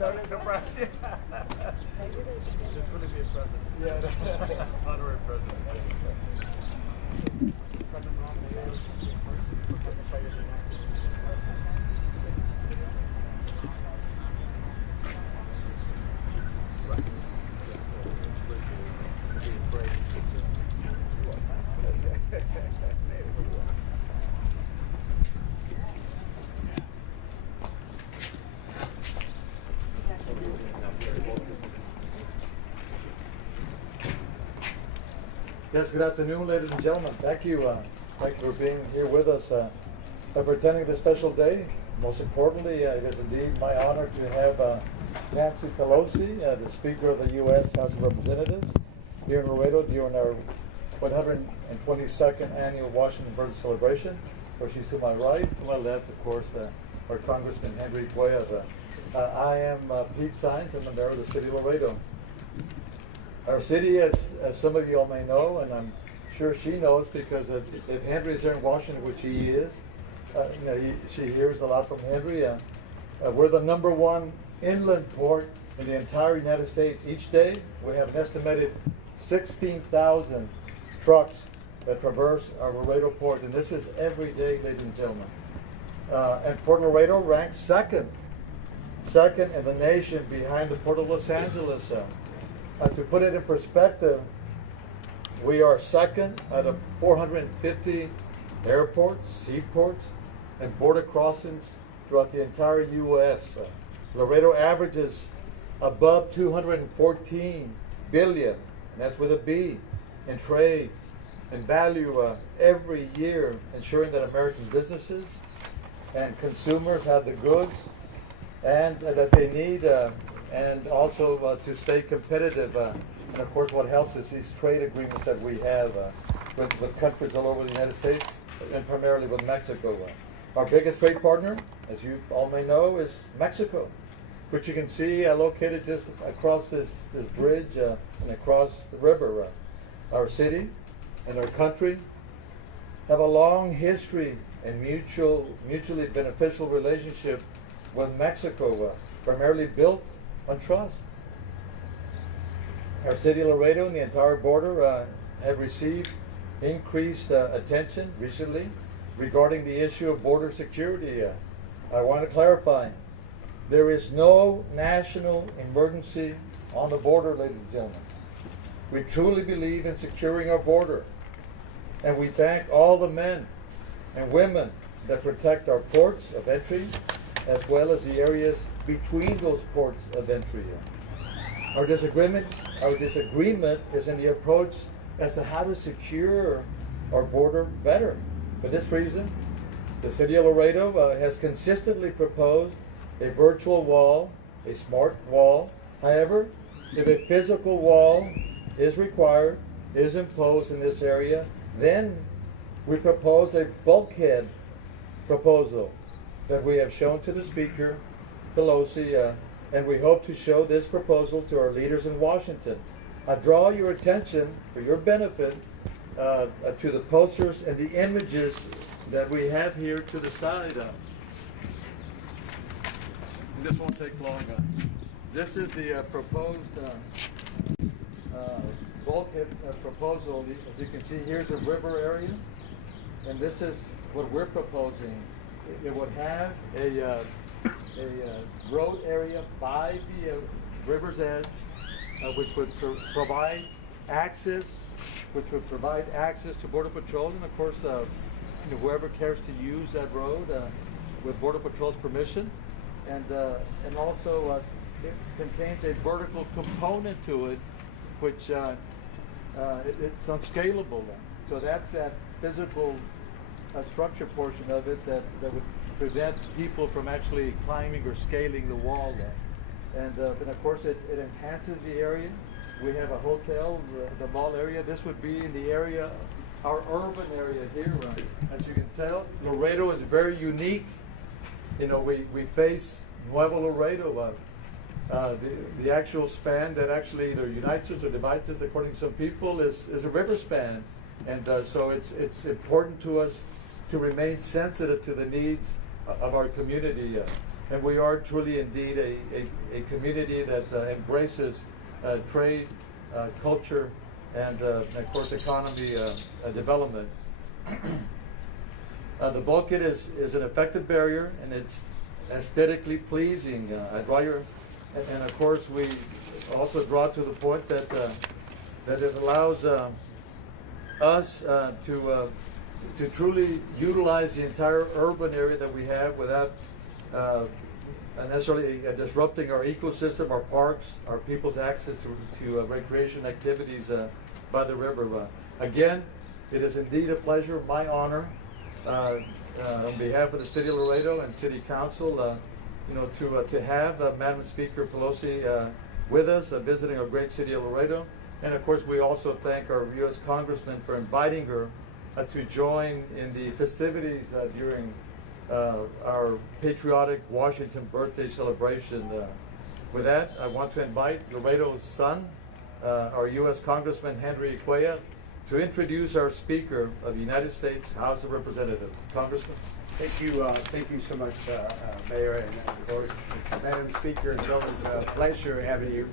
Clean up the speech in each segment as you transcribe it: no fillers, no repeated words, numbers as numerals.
Totally surprised. Yeah. It's going to be a president. Yeah. Honorary president. Yes, good afternoon, ladies and gentlemen. Thank you for being here with us, for attending this special day. Most importantly, it is indeed my honor to have Nancy Pelosi, the Speaker of the U.S. House of Representatives, here in Laredo during our 122nd annual Washington Birthday Celebration. Where she's to my right, to my left, of course, our Congressman Henry Cuellar. I am Pete Saenz. I'm the mayor of the city of Laredo. Our city, as some of you all may know, and I'm sure she knows, because if Henry's here in Washington, which he is, she hears a lot from Henry. We're the #1 inland port in the entire United States. Each day, we have an estimated 16,000 trucks that traverse our Laredo port, and this is every day, ladies and gentlemen. And Port Laredo ranks second in the nation behind the Port of Los Angeles. To put it in perspective, we are second out of 450 airports, seaports, and border crossings throughout the entire U.S. Laredo averages above 214 billion, and that's with a B, in trade and value every year, ensuring that American businesses and consumers have the goods and that they need, and also to stay competitive. And of course, what helps is these trade agreements that we have with countries all over the United States, and primarily with Mexico. Our biggest trade partner, as you all may know, is Mexico, which you can see located just across this bridge and across the river. Our city and our country have a long history and mutually beneficial relationship with Mexico, primarily built on trust. Our city of Laredo and the entire border have received increased attention recently regarding the issue of border security. I want to clarify, there is no national emergency on the border, ladies and gentlemen. We truly believe in securing our border, and we thank all the men and women that protect our ports of entry, as well as the areas between those ports of entry. Our disagreement is in the approach as to how to secure our border better. For this reason, the city of Laredo has consistently proposed a virtual wall, a smart wall. However, if a physical wall is required, is imposed in this area, then we propose a bulkhead proposal that we have shown to the Speaker, Pelosi, and we hope to show this proposal to our leaders in Washington. I draw your attention, for your benefit, to the posters and the images that we have here to the side. This won't take long. This is the proposed bulkhead proposal. As you can see, here's a river area, and this is what we're proposing. It would have a road area by the river's edge, which would provide access, to Border Patrol, and of course, whoever cares to use that road with Border Patrol's permission, and also it contains a vertical component to it, which it's unscalable. So that's that physical structure portion of it that would prevent people from actually climbing or scaling the wall there. And of course it enhances the area. We have a hotel, the mall area. This would be in the area, our urban area here. As you can tell, Laredo is very unique. We face Nuevo Laredo. The actual span that actually either unites us or divides us, according to some people, is a river span. And so it's important to us to remain sensitive to the needs of our community. And we are truly indeed a community that embraces trade, culture, and of course economy development. The bulkhead is an effective barrier, and it's aesthetically pleasing. I draw your, and of course we also draw to the point that that it allows us to truly utilize the entire urban area that we have without necessarily disrupting our ecosystem, our parks, our people's access to recreation activities by the river. Again, it is indeed a pleasure, my honor, on behalf of the City of Laredo and City Council, to have Madam Speaker Pelosi with us, visiting our great city of Laredo. And of course, we also thank our U.S. Congressman for inviting her to join in the festivities during our patriotic Washington birthday celebration. With that, I want to invite Laredo's son, our U.S. Congressman Henry Cuellar, to introduce our Speaker of the United States House of Representatives. Congressman. Thank you so much, Mayor, and of course, Madam Speaker. It's always a pleasure having you.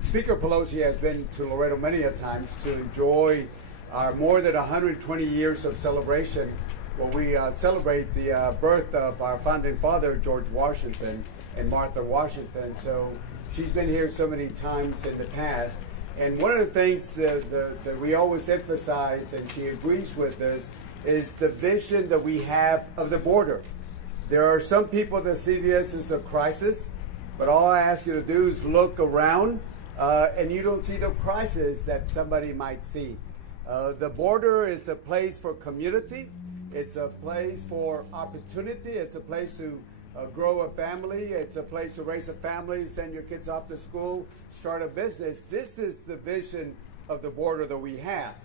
Speaker Pelosi has been to Laredo many a times to enjoy our more than 120 years of celebration, where we celebrate the birth of our founding father, George Washington, and Martha Washington. So she's been here so many times in the past. And one of the things that we always emphasize, and she agrees with us, is the vision that we have of the border. There are some people that see this as a crisis, but all I ask you to do is look around and you don't see the crisis that somebody might see. The border is a place for community. It's a place for opportunity. It's a place to grow a family. It's a place to raise a family, send your kids off to school, start a business. This is the vision of the border that we have.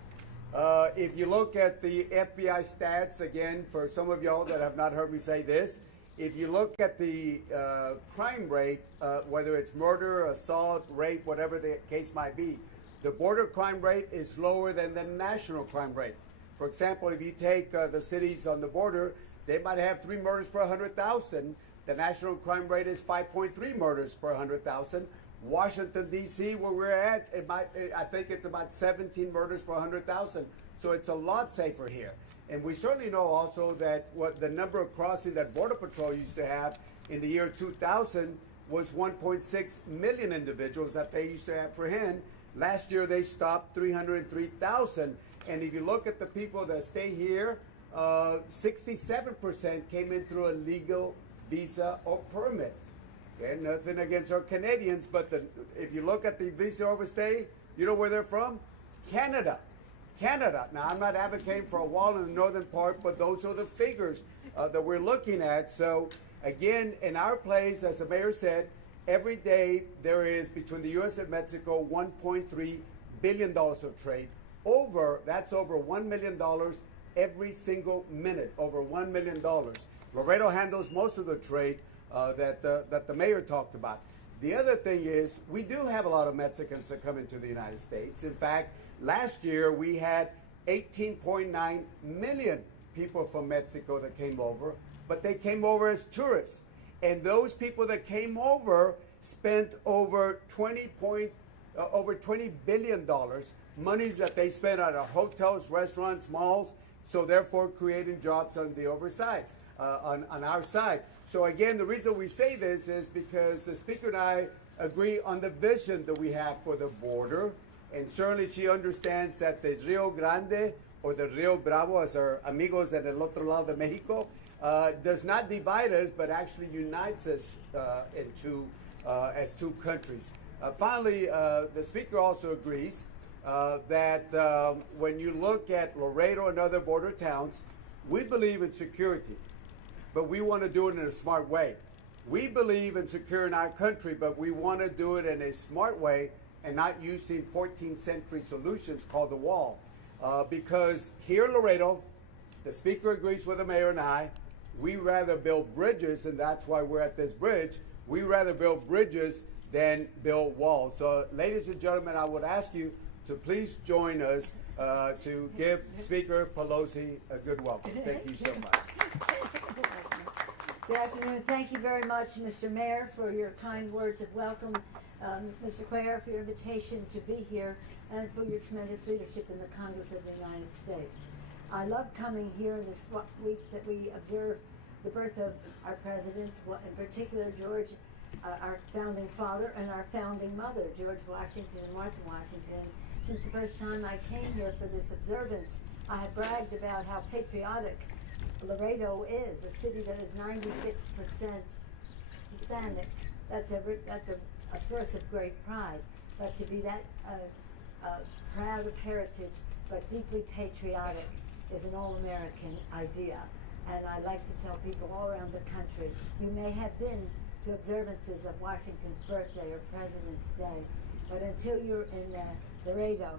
If you look at the FBI stats, again, for some of y'all that have not heard me say this, if you look at the crime rate, whether it's murder, assault, rape, whatever the case might be, the border crime rate is lower than the national crime rate. For example, if you take the cities on the border, they might have 3 murders per 100,000. The national crime rate is 5.3 murders per 100,000. Washington, D.C., where we're at, I think it's about 17 murders per 100,000. So it's a lot safer here. And we certainly know also that what the number of crossing that Border Patrol used to have in the year 2000 was 1.6 million individuals that they used to apprehend. Last year, they stopped 303,000. And if you look at the people that stay here, 67% came in through a legal visa or permit. Okay, nothing against our Canadians, but if you look at the visa overstay, you know where they're from? Canada. Canada. Now, I'm not advocating for a wall in the northern part, but those are the figures that we're looking at. So, again, in our place, as the mayor said, every day there is, between the U.S. and Mexico, $1.3 billion of trade. That's over $1 million every single minute, over $1 million. Laredo handles most of the trade that the mayor talked about. The other thing is, we do have a lot of Mexicans that come into the United States. In fact, last year we had 18.9 million people from Mexico that came over, but they came over as tourists. And those people that came over spent over $20 billion, monies that they spent at our hotels, restaurants, malls, so therefore creating jobs on the overside, on our side. So again, the reason we say this is because the Speaker and I agree on the vision that we have for the border, and certainly she understands that the Rio Grande, or the Rio Bravo, as our amigos en el otro lado de Mexico, does not divide us, but actually unites us as two countries. Finally, the Speaker also agrees that when you look at Laredo and other border towns, we believe in security, but we want to do it in a smart way. We believe in securing our country, but we want to do it in a smart way and not using 14th century solutions called the wall. Because here in Laredo, the Speaker agrees with the mayor and I, we rather build bridges, and that's why we're at this bridge. We rather build bridges than build walls. So, ladies and gentlemen, I would ask you to please join us to give Speaker Pelosi a good welcome. Thank you so much. Good afternoon. Thank you very much, Mr. Mayor, for your kind words of welcome, Mr. Cuellar, for your invitation to be here, and for your tremendous leadership in the Congress of the United States. I love coming here in this week that we observe the birth of our presidents, in particular George, our founding father, and our founding mother, George Washington and Martha Washington. Since the first time I came here for this observance, I have bragged about how patriotic Laredo is, a city that is 96% Hispanic. That's a source of great pride. But to be that proud of heritage, but deeply patriotic, is an all-American idea. And I like to tell people all around the country, you may have been to observances of Washington's birthday or President's Day, but until you're in Laredo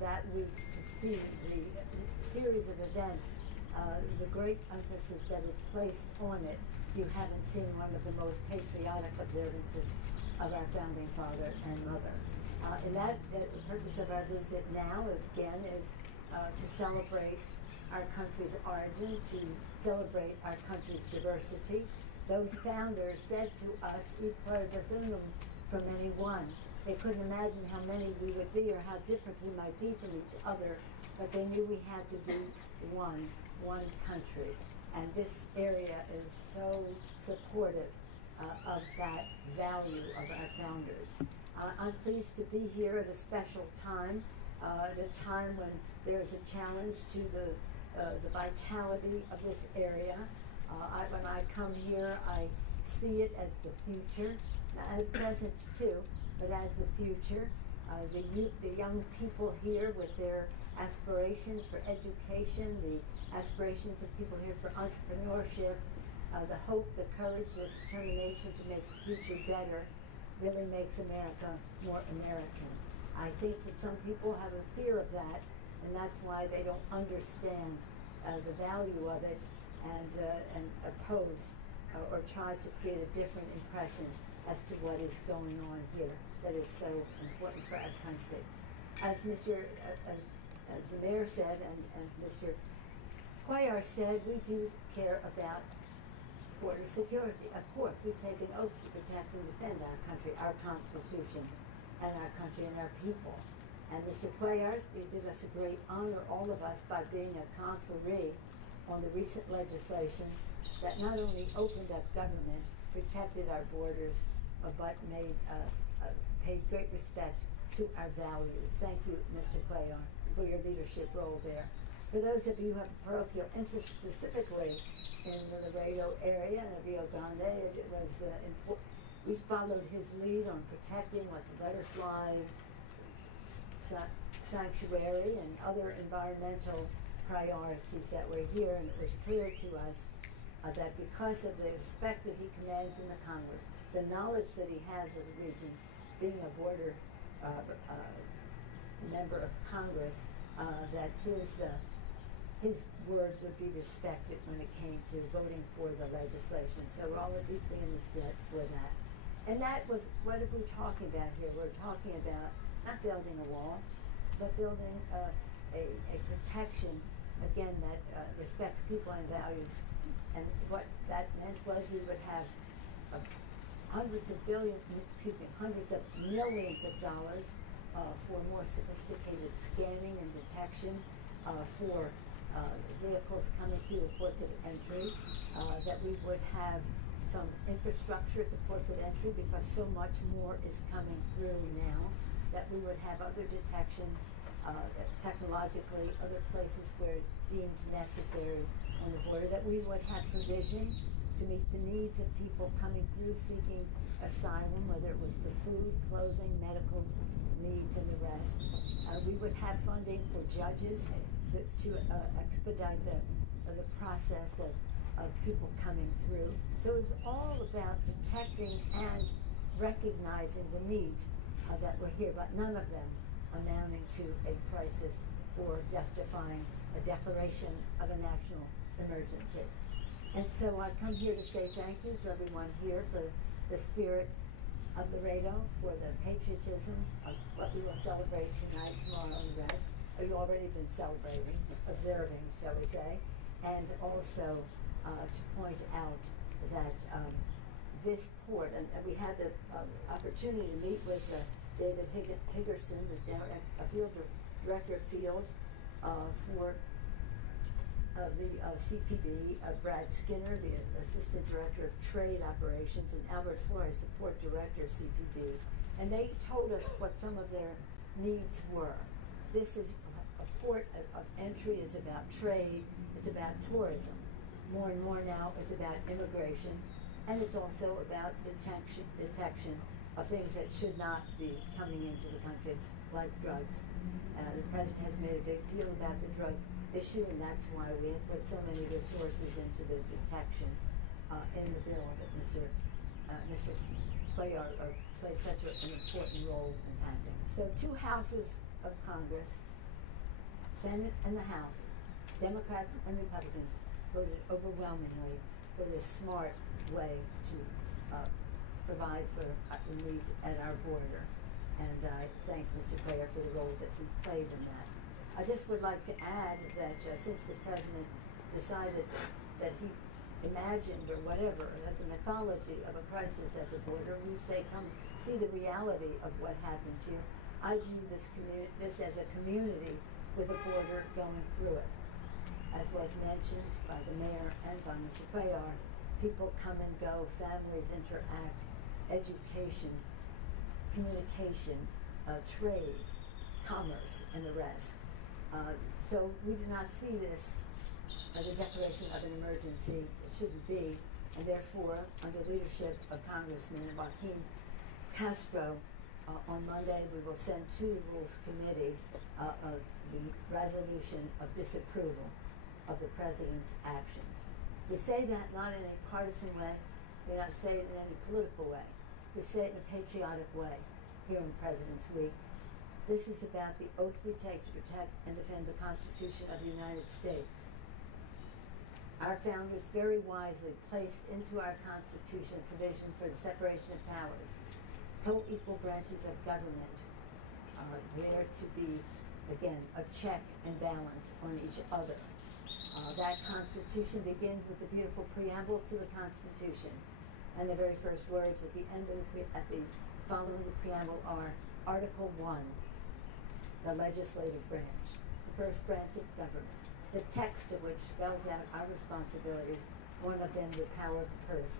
that week to see the series of events, the great emphasis that is placed on it, you haven't seen one of the most patriotic observances of our founding father and mother. And that, the purpose of our visit now is to celebrate our country's origin, to celebrate our country's diversity. Those founders said to us, "E pluribus unum," from many one. They couldn't imagine how many we would be or how different we might be from each other, but they knew we had to be one country. And this area is so supportive of that value of our founders. I'm pleased to be here at a special time, at a time when there's a challenge to the vitality of this area. When I come here, I see it as the future, and present too, but as the future. The young people here with their aspirations for education, the aspirations of people here for entrepreneurship, the hope, the courage, the determination to make the future better really makes America more American. I think that some people have a fear of that, and that's why they don't understand the value of it and oppose or try to create a different impression as to what is going on here that is so important for our country. As as the mayor said and Mr. Cuellar said, we do care about border security. Of course, we take an oath to protect and defend our country, our Constitution, and our country and our people. And Mr. Cuellar, he did us a great honor, all of us, by being a conferee on the recent legislation that not only opened up government, protected our borders, but paid great respect to our values. Thank you, Mr. Cuellar, for your leadership role there. For those of you who have parochial interest specifically in the Laredo area and Rio Grande, it was important. We followed his lead on protecting what the butterfly sanctuary and other environmental priorities that were here, and it was clear to us that because of the respect that he commands in the Congress, the knowledge that he has of the region, being a border member of Congress, that his word would be respected when it came to voting for the legislation. So we're all deeply in this debt for that. And that was, what are we talking about here? We're talking about not building a wall, but building a protection, again, that respects people and values. And what that meant was we would have hundreds of millions of dollars for more sophisticated scanning and detection for vehicles coming through the ports of entry, that we would have some infrastructure at the ports of entry because so much more is coming through now, that we would have other detection technologically, other places where deemed necessary on the border, that we would have provision to meet the needs of people coming through seeking asylum, whether it was for food, clothing, medical needs, and the rest. We would have funding for judges to expedite the process of people coming through. So it was all about protecting and recognizing the needs that were here, but none of them amounting to a crisis or justifying a declaration of a national emergency. And so I come here to say thank you to everyone here for the spirit of Laredo, for the patriotism of what we will celebrate tonight, tomorrow, and the rest. We've already been celebrating, observing, shall we say, and also to point out that this port, and we had the opportunity to meet with David Higgerson, the director of field for the CPB, Brad Skinner, the assistant director of trade operations, and Albert Flores, the port director of CPB. And they told us what some of their needs were. This is a port of entry is about trade, it's about tourism. More and more now it's about immigration, and it's also about detection of things that should not be coming into the country, like drugs. The president has made a big deal about the drug issue, and that's why we have put so many resources into the detection in the bill that Mr. Cuellar played such an important role in passing. So 2 houses of Congress, Senate and the House, Democrats and Republicans, voted overwhelmingly for this smart way to provide for the needs at our border. And I thank Mr. Cuellar for the role that he played in that. I just would like to add that since the president decided that he imagined or whatever, that the mythology of a crisis at the border means they come see the reality of what happens here. I view this as a community with a border going through it. As was mentioned by the mayor and by Mr. Cuellar, people come and go, families interact, education, communication, trade, commerce, and the rest. So we do not see this as a declaration of an emergency. It shouldn't be, and therefore, under leadership of Congressman Joaquin Castro, on Monday we will send to the Rules Committee the resolution of disapproval of the president's actions. We say that not in a partisan way, we don't say it in any political way. We say it in a patriotic way here on President's Week. This is about the oath we take to protect and defend the Constitution of the United States. Our founders very wisely placed into our Constitution provision for the separation of powers. Co-equal branches of government are there to be, again, a check and balance on each other. That Constitution begins with the beautiful preamble to the Constitution, and the very first words at the end of following the preamble are Article 1, the legislative branch, the first branch of government, the text of which spells out our responsibilities, one of them the power of the purse,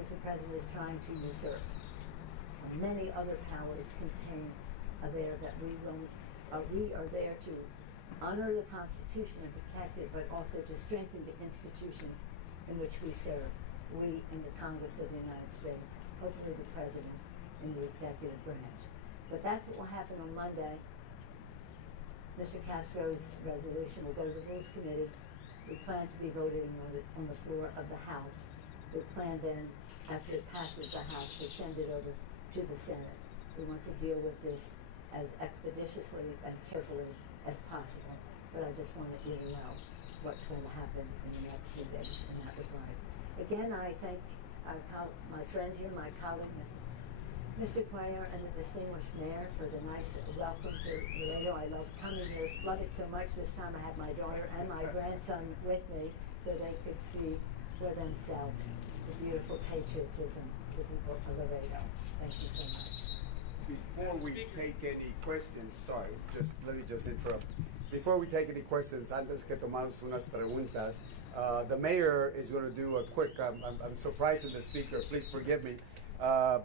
which the president is trying to usurp. Many other powers contained there that we are there to honor the Constitution and protect it, but also to strengthen the institutions in which we serve. We in the Congress of the United States, hopefully the president in the executive branch. But that's what will happen on Monday. Mr. Castro's resolution will go to the Rules Committee. We plan to be voting on the floor of the House. We plan then, after it passes the House, to send it over to the Senate. We want to deal with this as expeditiously and carefully as possible. But I just wanted you to know what's going to happen in the next few days in that regard. Again, I thank my friend here, my colleague, Mr. Cuellar, and the distinguished mayor for the nice welcome to Laredo. I love coming here, love it so much. This time I had my daughter and my grandson with me so they could see for themselves the beautiful patriotism of the people of Laredo. Thank you so much. Before we take any questions, sorry, let me just interrupt. Before we take any questions, antes que tomamos unas preguntas, the mayor is going to do a quick, I'm surprising the speaker, please forgive me. Well,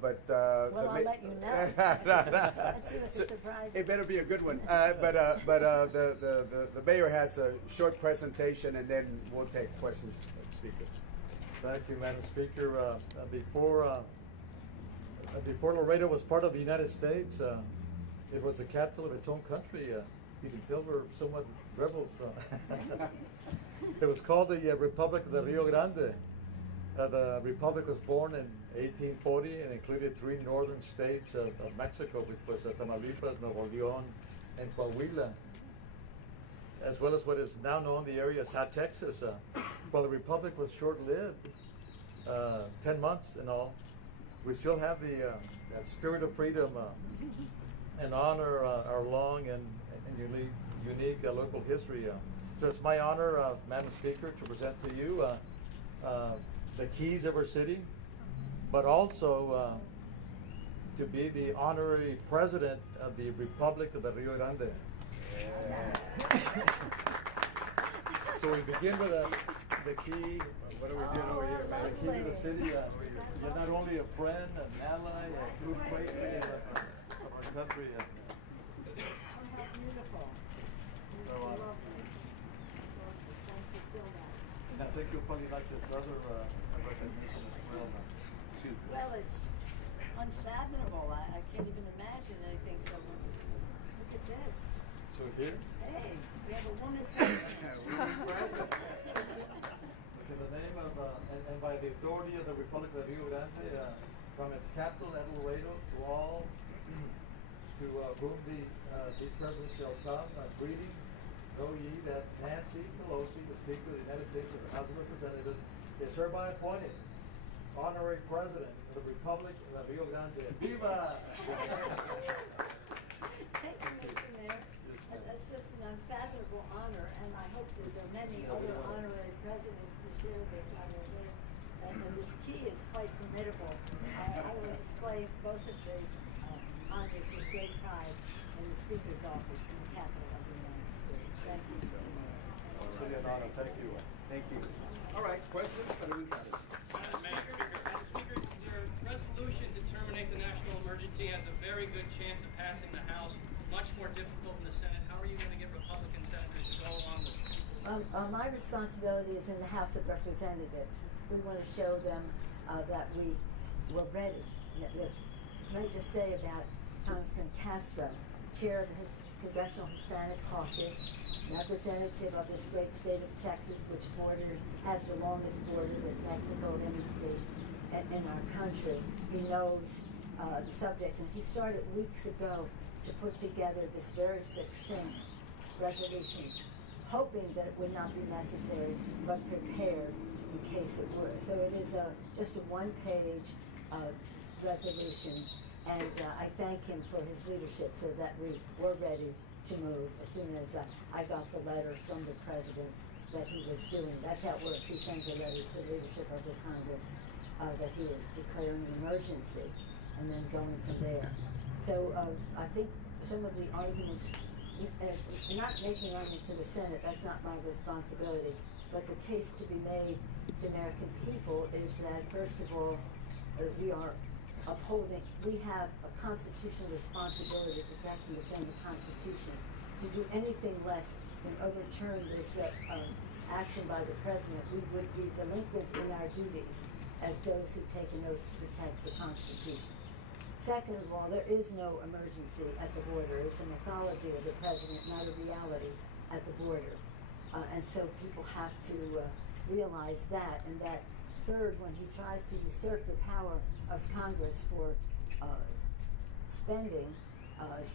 I'll let you know. That's a surprise. It better be a good one. The mayor has a short presentation, and then we'll take questions from the speaker. Thank you, Madam Speaker. Before Laredo was part of the United States, it was the capital of its own country. You can tell we're somewhat rebels. It was called the Republic of the Rio Grande. The Republic was born in 1840 and included 3 northern states of Mexico, which was Tamaulipas, Nuevo León, and Coahuila, as well as what is now known the area as South Texas. While the Republic was short-lived, 10 months in all, we still have that spirit of freedom and honor our long and unique local history. So it's my honor, Madam Speaker, to present to you the keys of our city, but also to be the honorary president of the Republic of the Rio Grande. So we begin with the key. What are we doing over here, man? The key to the city. You're not only a friend, an ally, a true patriot of our country. Oh, how beautiful. So, Lovely. Thank you so much. and I think you'll probably like this other recognition as well. Excuse me. Well, it's unfathomable. I can't even imagine anything so wonderful. Look at this. So here, Hey, we have a woman president. in the name of and by the authority of the Republic of Rio Grande, from its capital El Laredo to all to whom these presidents shall come, greetings. Know ye that Nancy Pelosi, the Speaker of the United States of the House of Representatives, is hereby appointed honorary president of the Republic of Rio Grande. Viva! Thank you, Mr. Mayor. That's just an unfathomable honor, and I hope that there are many other honorary presidents to share this honor with. And this key is quite formidable. I will display both of these honors with great pride in the Speaker's office in the capital of the United States. Thank you so much. Really an honor. Thank you. Thank you. All right, questions? Madam Speaker, your resolution to terminate the national emergency has a very good chance of passing the House, much more difficult in the Senate. How are you going to get Republican senators to go along with it? My responsibility is in the House of Representatives. We want to show them that we were ready. Let me just say about Congressman Castro, chair of his Congressional Hispanic Caucus, representative of this great state of Texas, which has the longest border with Mexico of any state in our country. He knows the subject, and he started weeks ago to put together this very succinct resolution, hoping that it would not be necessary, but prepared in case it were. So it is just a one-page resolution, and I thank him for his leadership so that we were ready to move as soon as I got the letter from the president that he was doing. That's how it works. He sends a letter to the leadership of the Congress that he is declaring an emergency, and then going from there. So I think some of the arguments, not making argument to the Senate, that's not my responsibility, but the case to be made to American people is that, first of all, we have a constitutional responsibility to protect and defend the Constitution. To do anything less than overturn this action by the President, we would be delinquent in our duties as those who take an oath to protect the Constitution. Second of all, there is no emergency at the border. It's a mythology of the President, not a reality at the border. And so people have to realize that. And that third, when he tries to usurp the power of Congress for spending,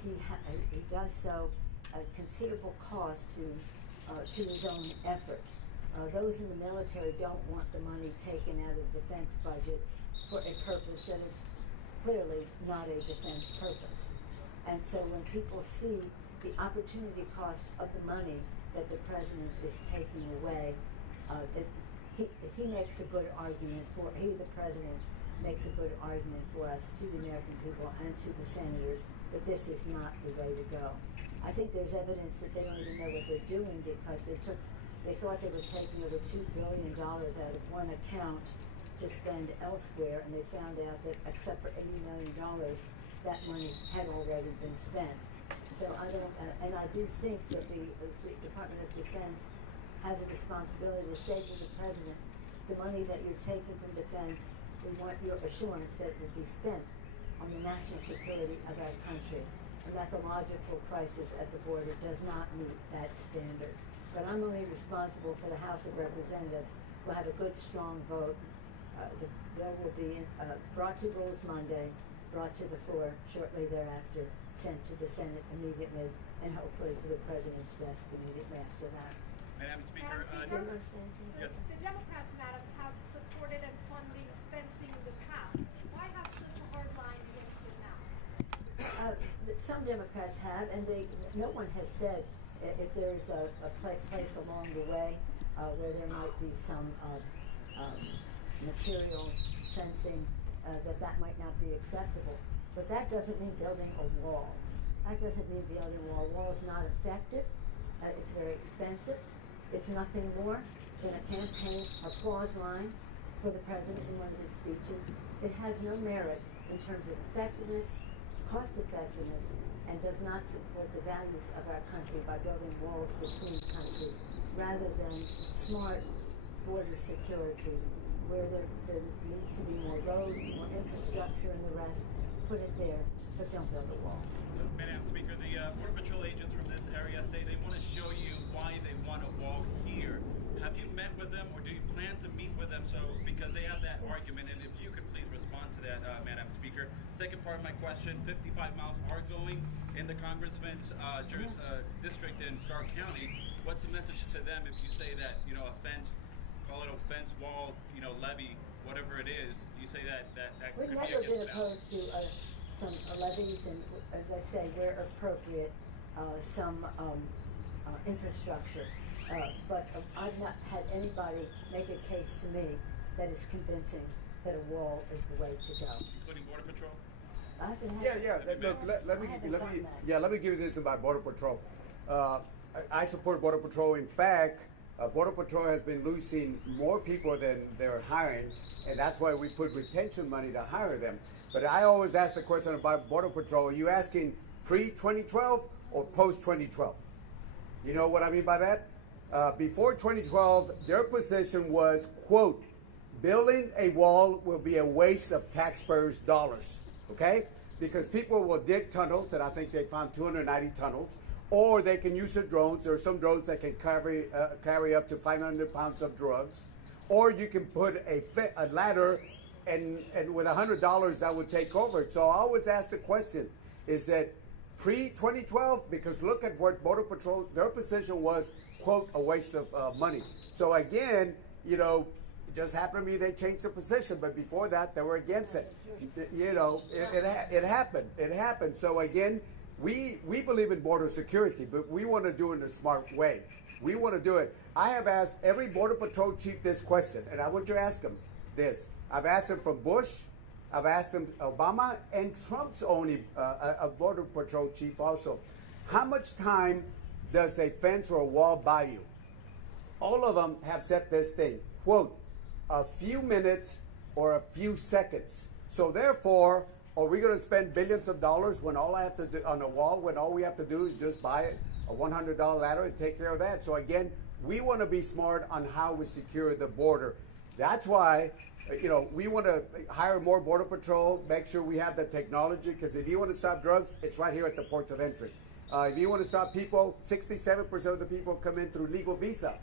he does so at considerable cost to his own effort. Those in the military don't want the money taken out of the defense budget for a purpose that is clearly not a defense purpose. And so when people see the opportunity cost of the money that the president is taking away, he makes a good argument the president makes a good argument for us, to the American people and to the senators, that this is not the way to go. I think there's evidence that they don't even know what they're doing, because they thought they were taking over $2 billion out of one account to spend elsewhere, and they found out that except for $80 million, that money had already been spent. So I do think that the Department of Defense has a responsibility to say to the president, the money that you're taking from defense, we want your assurance that it will be spent on the national security of our country. A methodological crisis at the border does not meet that standard. But I'm only responsible for the House of Representatives. We'll have a good, strong vote. The bill will be brought to rules Monday, brought to the floor shortly thereafter, sent to the Senate immediately, and hopefully to the President's desk immediately after that. Madam Speaker, Madam Speaker? yes. The Democrats, madam, have supported and funded fencing in the past. Why have such a hard line against it now? Some Democrats have, and no one has said if there's a place along the way where there might be some material fencing, that might not be acceptable. But that doesn't mean building a wall. That doesn't mean building a wall. A wall is not effective. It's very expensive. It's nothing more than a campaign applause line for the president in one of his speeches. It has no merit in terms of effectiveness, cost effectiveness, and does not support the values of our country by building walls between countries, rather than smart border security, where there needs to be more roads, more infrastructure, and the rest. Put it there, but don't build a wall. Madam Speaker, the Border Patrol agents from this area say they want to show you why they want a wall here. Have you met with them, or do you plan to meet with them? So, because they have that argument, and if you could please respond to that, Madam Speaker. Second part of my question: 55 miles are going in the congressman's district in Stark County. What's the message to them if you say that a fence, call it a fence, wall, levee, whatever it is? You say that We've could never be been against balance. opposed to some levies and, as I say, where appropriate, some infrastructure. But I've not had anybody make a case to me that is convincing that a wall is the way to go. Including Border Patrol? I haven't had Look, let me haven't gotten that. let me give you this about Border Patrol. I support Border Patrol. In fact, Border Patrol has been losing more people than they're hiring, and that's why we put retention money to hire them. But I always ask the question about Border Patrol: are you asking pre-2012 or post-2012? You know what I mean by that? Before 2012, their position was, quote, building a wall will be a waste of taxpayers' dollars, okay? Because people will dig tunnels, and I think they found 290 tunnels, or they can use their drones. There are some drones that can carry up to 500 pounds of drugs, or you can put a ladder, and with $100 that would take over. So I always ask the question, is that pre-2012? Because look at what Border Patrol, their position was, quote, a waste of money. So again, it just happened to me they changed their position, but before that they were against it. It happened. It happened. So again, we believe in border security, but we want to do it in a smart way. We want to do it. I have asked every Border Patrol chief this question, and I want you to ask them this. I've asked them from Bush, I've asked them Obama, and Trump's only a Border Patrol chief also. How much time does a fence or a wall buy you? All of them have said this thing, quote, a few minutes or a few seconds. So therefore, are we going to spend billions of dollars when all I have to do on a wall, when all we have to do is just buy a $100 ladder and take care of that? So again, we want to be smart on how we secure the border. That's why, we want to hire more Border Patrol, make sure we have the technology, because if you want to stop drugs, it's right here at the ports of entry. If you want to stop people, 67% of the people come in through legal visa.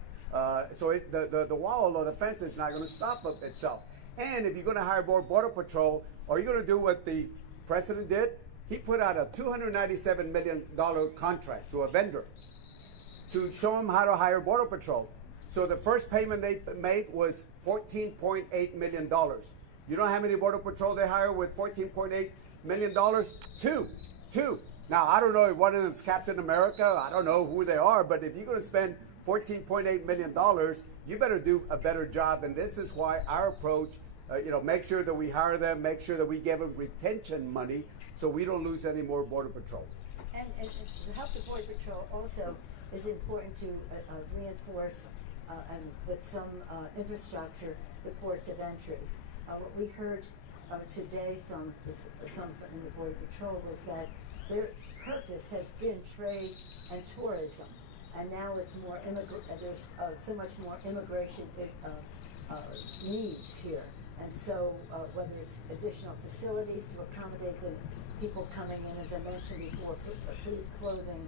So the wall or the fence is not going to stop itself. And if you're going to hire more Border Patrol, are you going to do what the president did? He put out a $297 million contract to a vendor to show him how to hire Border Patrol. So the first payment they made was $14.8 million. You know how many Border Patrol they hire with $14.8 million? Two. Now, I don't know if one of them is Captain America. I don't know who they are. But if you're going to spend $14.8 million, you better do a better job. And this is why our approach, make sure that we hire them, make sure that we give them retention money so we don't lose any more Border Patrol. And to help the Border Patrol also is important to reinforce and with some infrastructure the ports of entry. What we heard today from some in the Border Patrol was that their purpose has been trade and tourism, and now it's more there's so much more immigration needs here, and so whether it's additional facilities to accommodate the people coming in, as I mentioned before, food, clothing,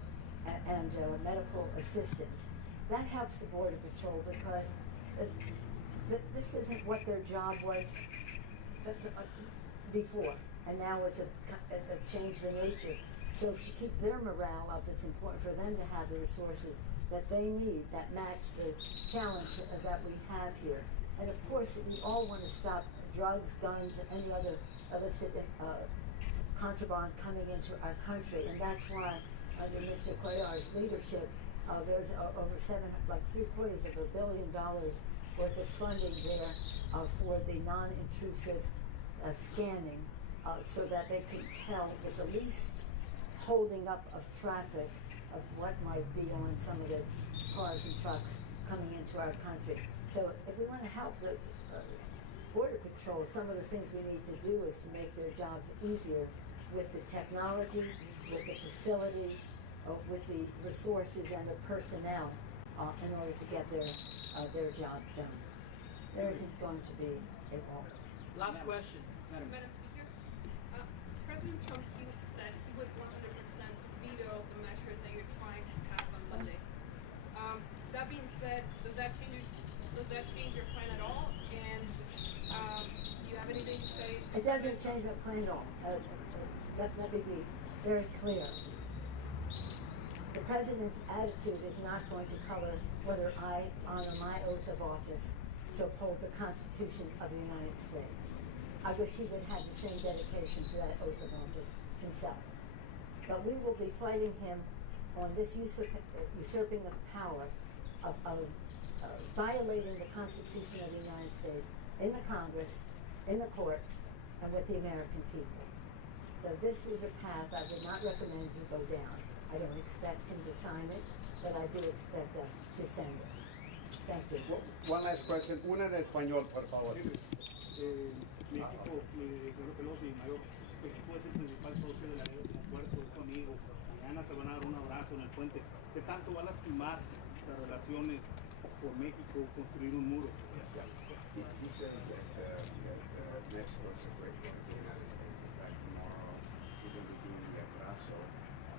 and medical assistance. That helps the Border Patrol because this isn't what their job was before, and now it's a change in nature. So to keep their morale up, it's important for them to have the resources that they need that match the challenge that we have here. And of course, we all want to stop drugs, guns, and any other illicit contraband coming into our country, and that's why under Mr. Cuellar's leadership, there's over $750 million worth of funding there for the non-intrusive scanning so that they can tell with the least holding up of traffic of what might be on some of the cars and trucks coming into our country. So if we want to help the Border Patrol, some of the things we need to do is to make their jobs easier with the technology, with the facilities, with the resources and the personnel in order to get their job done. There isn't going to be a wall. Last question. Madam Speaker, President Trump said he would 100% veto the measure that you're trying to pass on Monday. That being said, does that change your plan at all? And do you have anything to say? It doesn't change my plan at all. Let me be very clear. The President's attitude is not going to color whether I honor my oath of office to uphold the Constitution of the United States. I wish he would have the same dedication to that oath of office himself. But we will be fighting him on this usurping of power, of violating the Constitution of the United States in the Congress, in the courts, and with the American people. So this is a path I would not recommend you go down. I don't expect him to sign it, but I do expect us to send it. Thank you. One last question. Una en español, por favor. México, señor Pelosi, Mayor, México es el principal socio de la ley como puerto, es su amigo. Mañana se van a dar un abrazo en el puente. ¿Qué tanto va a lastimar las relaciones por México construir un muro? He says that Mexico is a great one for the United States. In fact, tomorrow we're going to be doing the abrazo.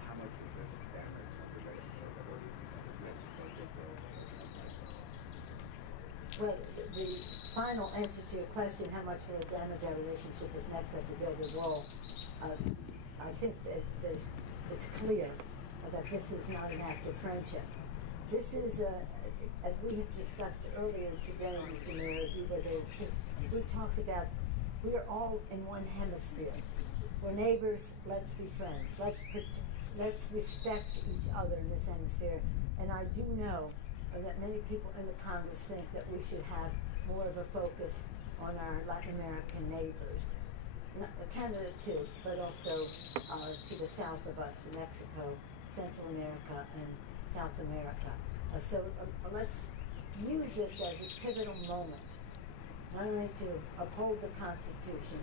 How much will this damage our relationship with Mexico? Well, the final answer to your question, how much will it damage our relationship with Mexico to build a wall? I think that it's clear that this is not an act of friendship. This is, as we have discussed earlier today, Mr. Mayor, if you were there too, we talked about we are all in one hemisphere. We're neighbors, let's be friends. Let's respect each other in this hemisphere. And I do know that many people in the Congress think that we should have more of a focus on our Latin American neighbors. Canada too, but also to the south of us, to Mexico, Central America, and South America. So let's use this as a pivotal moment, not only to uphold the Constitution,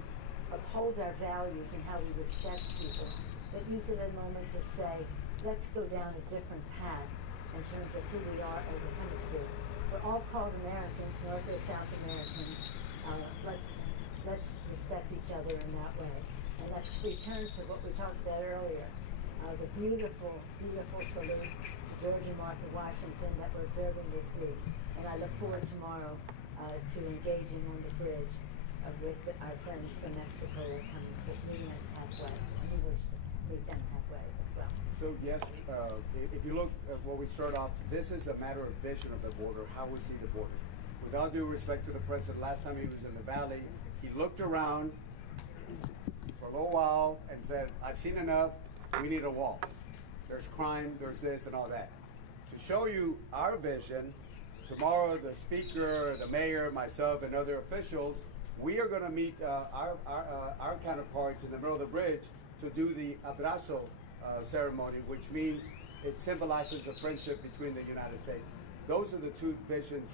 uphold our values and how we respect people, but use it as a moment to say, let's go down a different path in terms of who we are as a hemisphere. We're all called Americans, North or South Americans. Let's respect each other in that way. And let's return to what we talked about earlier, the beautiful, beautiful salute to George and Martha Washington that we're observing this week. And I look forward tomorrow to engaging on the bridge with our friends from Mexico who are coming to meet us halfway. And we wish to meet them halfway as well. So yes, if you look at what we start off, this is a matter of vision of the border, how we see the border. With all due respect to the president, last time he was in the valley, he looked around for a little while and said, I've seen enough, we need a wall. There's crime, there's this and all that. To show you our vision, tomorrow the speaker, the mayor, myself, and other officials, we are going to meet our counterparts in the middle of the bridge to do the abrazo ceremony, which means it symbolizes a friendship between the United States. Those are the two visions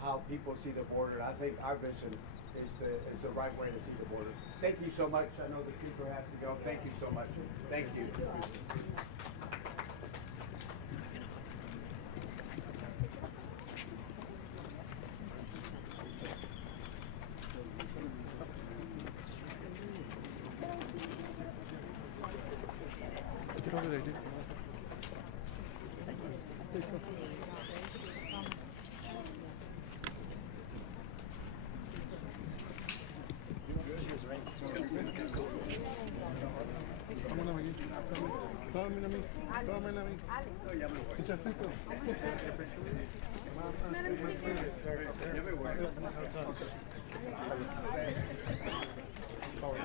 how people see the border. I think our vision is the right way to see the border. Thank you so much. I know the speaker has to go. Thank you so much. Thank you. Madam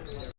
Speaker.